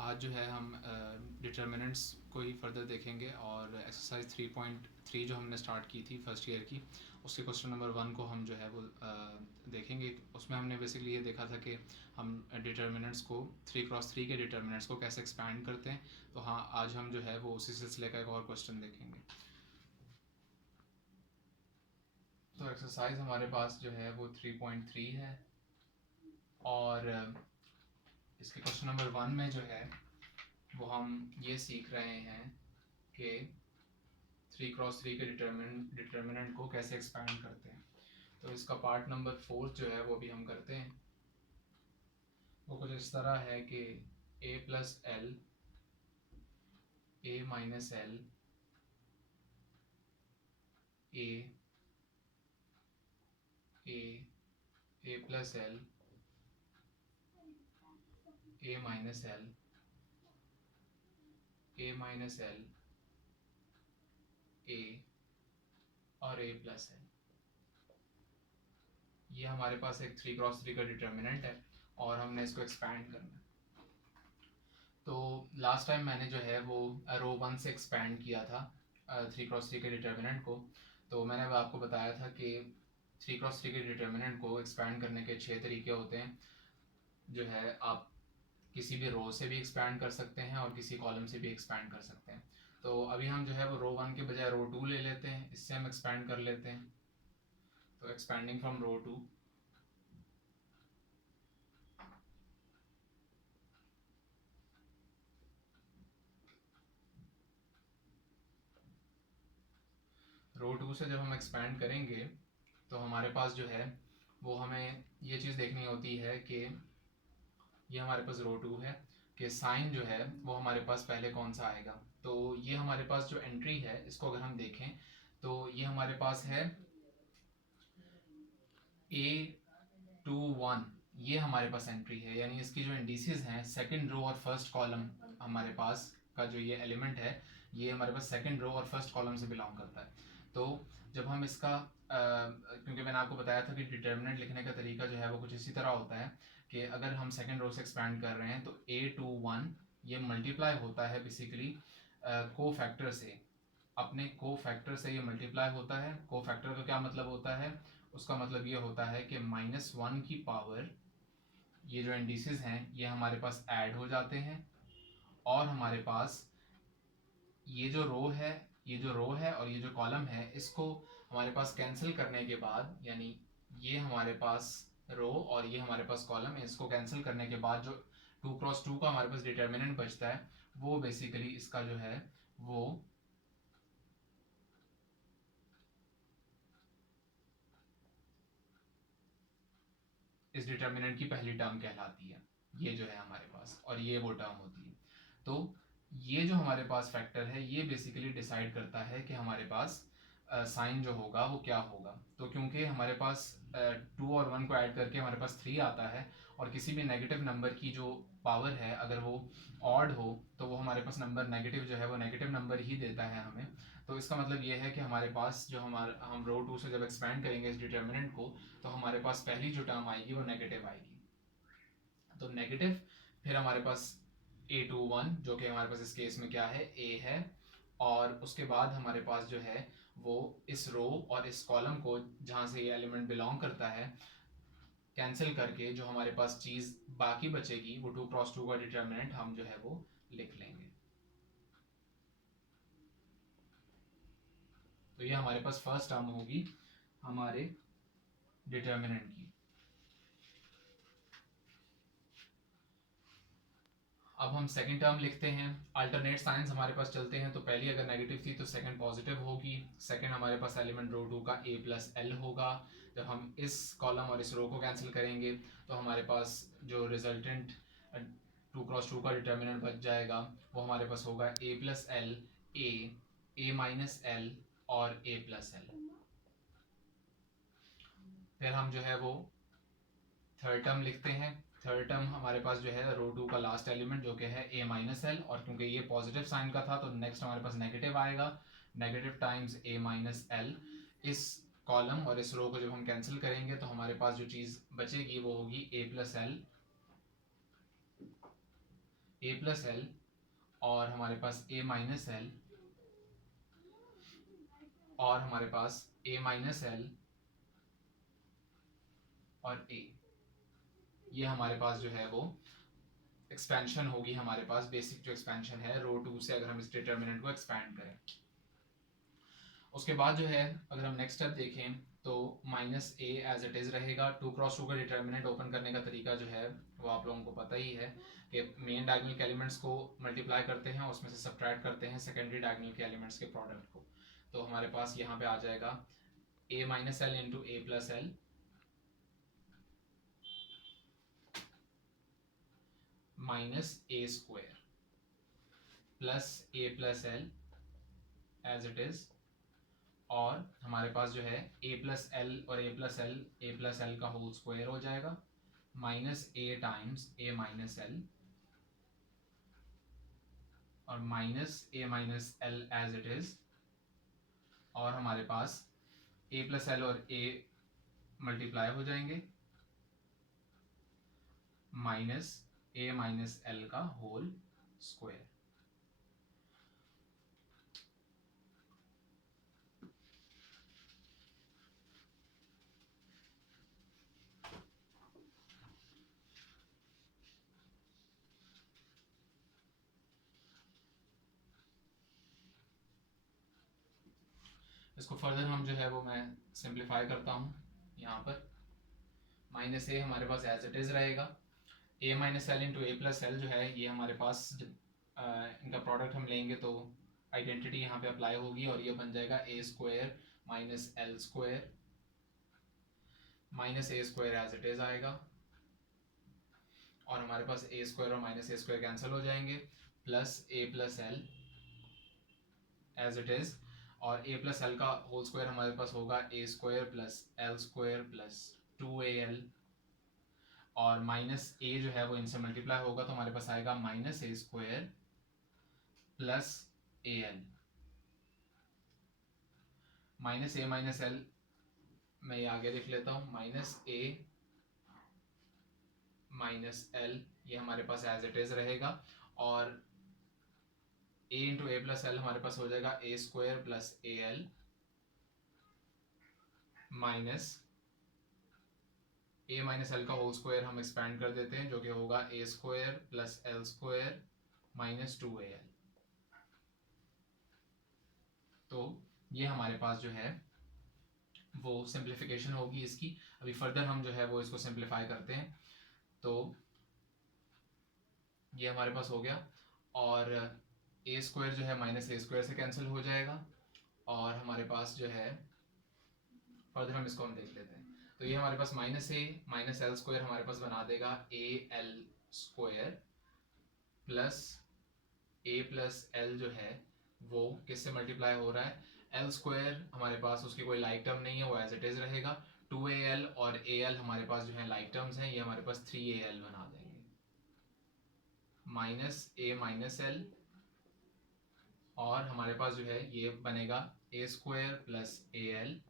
आज जो है हम डिटर्मिनेंट्स को ही फर्दर देखेंगे और एक्सरसाइज 3.3 जो हमने स्टार्ट की थी फर्स्ट ईयर की, उसके क्वेश्चन नंबर 1 को हम जो है वो देखेंगे। उसमें हमने बेसिकली ये देखा था कि हम डिटर्मिनेंट्स को 3x3 के डिटर्मिनेंट्स को कैसे एक्सपैंड करते हैं। तो हाँ, आज हम जो है वो उसी सिलसिले का एक और क्वेश्चन देखेंगे। तो एक्सरसाइज हमारे पास जो है वो 3.3 है और इसके क्वेश्चन नंबर 1 में जो है वो हम ये सीख रहे हैं कि 3x3 के डिटर्मिनेंट को कैसे एक्सपैंड करते हैं। तो इसका पार्ट नंबर 4 जो है वो भी हम करते हैं। वो कुछ इस तरह है कि a plus L, a minus L, a plus L, a minus L, a minus L, a और a प्लस एल, ये हमारे पास एक 3x3 का डिटर्मिनेंट है और हमने इसको एक्सपैंड करना है। तो लास्ट टाइम मैंने जो है वो रो 1 से एक्सपैंड किया था 3x3 के डिटर्मिनेंट को। तो मैंने अब आपको बताया था कि 3x3 के डिटर्मिनेंट को एक्सपैंड करने के 6 तरीके होते हैं। जो है आप किसी भी रो से भी एक्सपैंड कर सकते हैं और किसी कॉलम से भी एक्सपैंड कर सकते हैं। तो अभी हम जो है वो रो 1 के बजाय रो 2 ले लेते हैं, इससे हम एक्सपैंड कर लेते हैं। तो एक्सपैंडिंग फ्रॉम रो 2, रो 2 से जब हम एक्सपैंड करेंगे तो हमारे पास जो है वो हमें ये चीज़ देखनी होती है कि ये हमारे पास रो 2 है कि साइन जो है वो हमारे पास पहले कौन सा आएगा। तो ये हमारे पास जो एंट्री है इसको अगर हम देखें तो ये हमारे पास है A21, ये हमारे पास एंट्री है, यानी इसकी जो इंडिसेस हैं सेकंड रो और फर्स्ट कॉलम हमारे पास का जो ये एलिमेंट है ये हमारे पास सेकंड रो और फर्स्ट कॉलम से बिलोंग करता है। तो जब हम इसका क्योंकि मैंने आपको बताया था कि डिटर्मिनेंट लिखने का तरीका जो है वो कुछ इसी तरह होता है कि अगर हम सेकंड रो से एक्सपैंड कर रहे हैं तो A21 ये मल्टीप्लाई होता है बेसिकली को फैक्टर से, अपने को फैक्टर से ये मल्टीप्लाई होता है। को फैक्टर का क्या मतलब होता है? उसका मतलब ये होता है कि -1 की पावर, ये जो इंडिसेस हैं ये हमारे पास ऐड हो जाते हैं और हमारे पास ये जो रो है, ये जो रो है और ये जो कॉलम है इसको हमारे पास कैंसिल करने के बाद, यानी ये हमारे पास रो और ये हमारे पास कॉलम है, इसको कैंसिल करने के बाद जो 2x2 का हमारे पास डिटर्मिनेंट बचता है वो बेसिकली इसका जो है वो इस डिटर्मिनेंट की पहली टर्म कहलाती है। ये जो है हमारे पास और ये वो टर्म होती है। तो ये जो हमारे पास फैक्टर है ये बेसिकली डिसाइड करता है कि हमारे पास साइन जो होगा वो क्या होगा। तो क्योंकि हमारे पास 2 और 1 को ऐड करके हमारे पास 3 आता है और किसी भी नेगेटिव नंबर की जो पावर है अगर वो ऑड हो तो वो हमारे पास नंबर नेगेटिव जो है वो नेगेटिव नंबर ही देता है हमें। तो इसका मतलब ये है कि हमारे पास जो हम रो 2 से जब एक्सपैंड करेंगे इस डिटर्मिनेंट को तो हमारे पास पहली जो टर्म आएगी वो नेगेटिव आएगी। तो नेगेटिव, फिर हमारे पास A21 जो कि हमारे पास इस केस में क्या है, A है, और उसके बाद हमारे पास जो है वो इस रो और इस कॉलम को जहाँ से ये एलिमेंट बिलोंग करता है कैंसिल करके जो हमारे पास चीज़ बाकी बचेगी वो 2x2 का डिटर्मिनेंट हम जो है वो लिख लेंगे। तो ये हमारे पास फर्स्ट टर्म होगी हमारे डिटर्मिनेंट की। अब हम सेकंड टर्म लिखते हैं। अल्टरनेट साइंस हमारे पास चलते हैं, तो पहली अगर नेगेटिव थी तो सेकंड पॉजिटिव होगी। सेकंड हमारे पास एलिमेंट रो 2 का A प्लस एल होगा। जब हम इस कॉलम और इस रो को कैंसिल करेंगे तो हमारे पास जो रिजल्टेंट 2x2 का डिटर्मिनेंट बच जाएगा वो हमारे पास होगा A plus L, A minus L और A प्लस एल। फिर हम जो है वो थर्ड टर्म लिखते हैं। थर्ड टर्म हमारे पास जो है रो 2 का लास्ट एलिमेंट जो कि है A माइनस एल, और क्योंकि ये पॉजिटिव साइन का था तो नेक्स्ट हमारे पास नेगेटिव आएगा, negative times A minus L. इस कॉलम और इस रो को जब हम कैंसिल करेंगे तो हमारे पास जो चीज़ बचेगी वो होगी A plus L A plus l और हमारे पास ए माइनस एल और हमारे पास ए माइनस एल और ए, ये हमारे पास जो है वो एक्सपेंशन होगी हमारे पास, बेसिक जो एक्सपेंशन है रो 2 से, अगर हम इस डिटर्मिनेंट को एक्सपैंड करें। उसके बाद जो है अगर हम नेक्स्ट स्टेप देखें तो minus a as it is रहेगा। 2x2 का डिटर्मिनेंट ओपन करने का तरीका जो है वो आप लोगों को पता ही है कि मेन डायगोनल के एलिमेंट्स को मल्टीप्लाई करते हैं, उसमें से सब्ट्रैक्ट करते हैं सेकेंडरी डायगोनल के एलिमेंट्स के प्रोडक्ट को। तो हमारे पास यहाँ पे आ जाएगा a minus l into a plus l minus a square plus a plus l as it is, और हमारे पास जो है ए प्लस एल और ए प्लस एल का होल स्क्वायर हो जाएगा minus a times a minus L और minus a minus l as it is, और हमारे पास ए प्लस एल और ए मल्टीप्लाई हो जाएंगे माइनस ए माइनस एल का होल स्क्वायर। इसको फर्दर हम जो है वो मैं सिंप्लीफाई करता हूँ। यहाँ पर माइनस ए हमारे पास एज इट इज़ रहेगा, ए minus l into a plus L जो है ये हमारे पास इनका प्रोडक्ट हम लेंगे तो आइडेंटिटी यहाँ पे अप्लाई होगी और ये बन जाएगा a square minus l square minus a square as it is आएगा, और हमारे पास ए स्क्वायर और माइनस ए स्क्वायर कैंसिल हो जाएंगे, plus a plus l as it is, और ए प्लस एल का होल स्क्वायर हमारे पास होगा a square plus l square plus 2al, और माइनस ए जो है वो इनसे मल्टीप्लाई होगा तो हमारे पास आएगा minus a square plus a l minus a minus L, मैं ये आगे लिख लेता हूँ माइनस ए माइनस एल, ये हमारे पास एज इट इज़ रहेगा, और a into a plus l हमारे पास हो जाएगा a square plus a l minus a minus l का होल स्क्वायर हम एक्सपैंड कर देते हैं जो कि होगा a square plus l square minus 2al। तो ये हमारे पास जो है वो सिंप्लीफिकेशन होगी इसकी। अभी फर्दर हम जो है वो इसको सिंप्लीफाई करते हैं, तो ये हमारे पास हो गया, और ए स्क्वायर जो है माइनस ए स्क्वायर से कैंसिल हो जाएगा, और हमारे पास जो है फर्दर हम इसको हम देख लेते हैं। तो ये हमारे पास minus a minus l square हमारे पास बना देगा ए एल स्क्वायर प्लस एल जो है वो किससे मल्टीप्लाई हो रहा है, एल स्क्वायर हमारे पास उसकी कोई लाइक टर्म नहीं है, वो एज इट इज़ रहेगा, 2al और al हमारे पास जो है लाइक टर्म्स हैं, ये हमारे पास 3al बना देंगे माइनस ए माइनस एल, और हमारे पास जो है ये बनेगा a square plus a l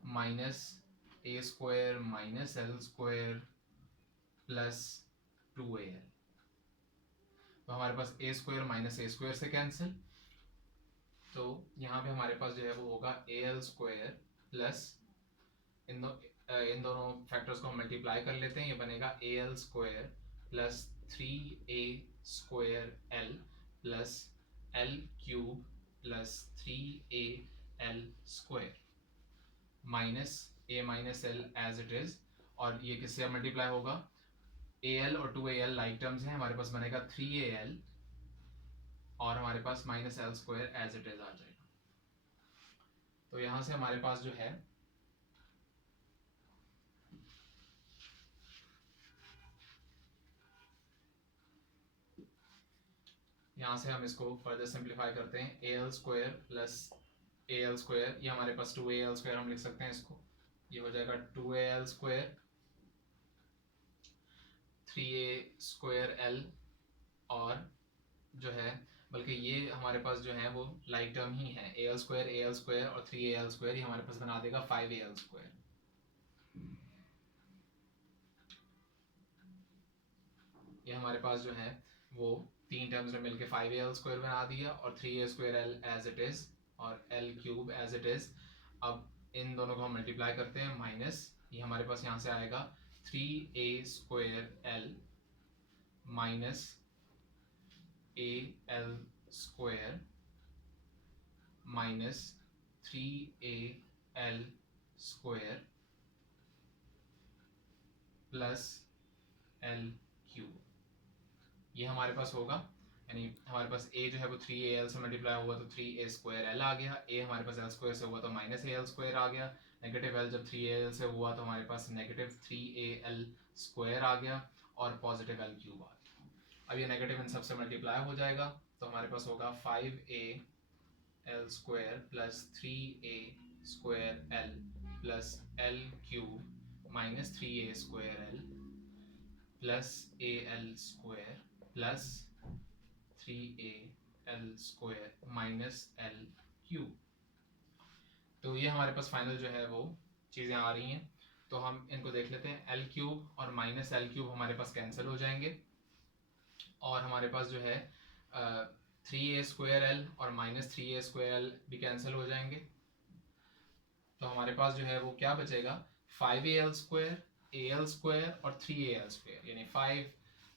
minus a square minus l square plus 2al। तो हमारे पास a square minus a square से कैंसिल, तो यहाँ पे हमारे पास जो है वो होगा ए एल स्क्वायर प्लस इन दोनों फैक्टर्स को हम मल्टीप्लाई कर लेते हैं, ये बनेगा a l square plus 3a square l plus l cube plus 3al square minus a minus l as it is, और ये किससे मल्टीप्लाई होगा, ए एल और 2al लाइक टर्म्स हैं, हमारे पास बनेगा 3al, और हमारे पास minus l square as it is आ जाएगा। तो यहाँ से हमारे पास जो है यहाँ से हम इसको फर्दर सिंप्लीफाई करते हैं, ए l square plus a l square, ये हमारे पास 2al स्क्वायर हम लिख सकते हैं इसको, ये हो जाएगा 2al square 3a square L, और जो है बल्कि ये हमारे पास जो है वो लाइक टर्म ही है, ए एल स्क्वायर और 3al स्क्वायर, ये हमारे पास बना देगा 5al स्क्वायर। ये हमारे पास जो है वो तीन टर्म्स में मिलके 5al² बना दिया और 3a² एज इट इज़ और l³ एज इट इज़। अब इन दोनों को हम मल्टीप्लाई करते हैं माइनस, ये हमारे पास यहाँ से आएगा 3a² minus al² minus 3al² plus l³। ये हमारे पास होगा, यानी हमारे पास a जो है वो 3al से मल्टीप्लाई हुआ तो 3a² आ गया, a हमारे पास l² से हुआ तो माइनस al² आ गया, नेगेटिव l जब 3al से हुआ तो हमारे पास नेगेटिव 3al² आ गया और पॉजिटिव l³ आ गया। अब ये नेगेटिव इन सबसे मल्टीप्लाई हो जाएगा तो हमारे पास होगा 5al² plus 3a² plus l³ minus 3a² plus al² plus 3al² minus l³। तो ये हमारे पास फाइनल जो है वो चीज़ें आ रही हैं, तो हम इनको देख लेते हैं। l³ और माइनस l³ हमारे पास कैंसिल हो जाएंगे और हमारे पास जो है 3a² और माइनस 3a² भी कैंसिल हो जाएंगे। तो हमारे पास जो है वो क्या बचेगा, 5al², al² और 3al², यानी 5,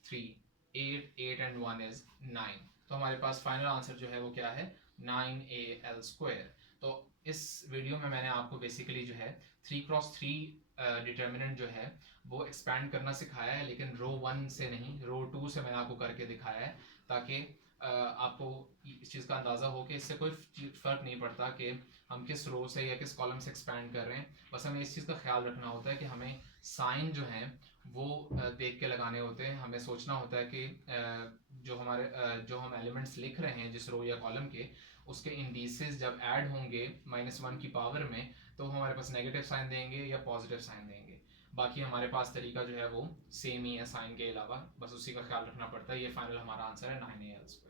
3, 8 एंड 1 इज 9। तो हमारे पास फाइनल आंसर जो है वो क्या है, 9al²। तो इस वीडियो में मैंने आपको बेसिकली जो है 3x3 डिटर्मिनेंट जो है वो एक्सपैंड करना सिखाया है, लेकिन रो 1 से नहीं, रो 2 से मैंने आपको करके दिखाया है, ताकि आपको इस चीज़ का अंदाज़ा हो कि इससे कोई फ़र्क नहीं पड़ता कि हम किस रो से या किस कॉलम से एक्सपैंड कर रहे हैं। बस हमें इस चीज़ का ख्याल रखना होता है कि हमें साइन जो हैं वो देख के लगाने होते हैं। हमें सोचना होता है कि जो हम एलिमेंट्स लिख रहे हैं जिस रो या कॉलम के, उसके इंडिसेस जब ऐड होंगे -1 की पावर में तो हमारे पास नेगेटिव साइन देंगे या पॉजिटिव साइन देंगे। बाकी हमारे पास तरीका जो है वो सेम ही है साइन के अलावा, बस उसी का ख्याल रखना पड़ता है। ये फाइनल हमारा आंसर है 9al²।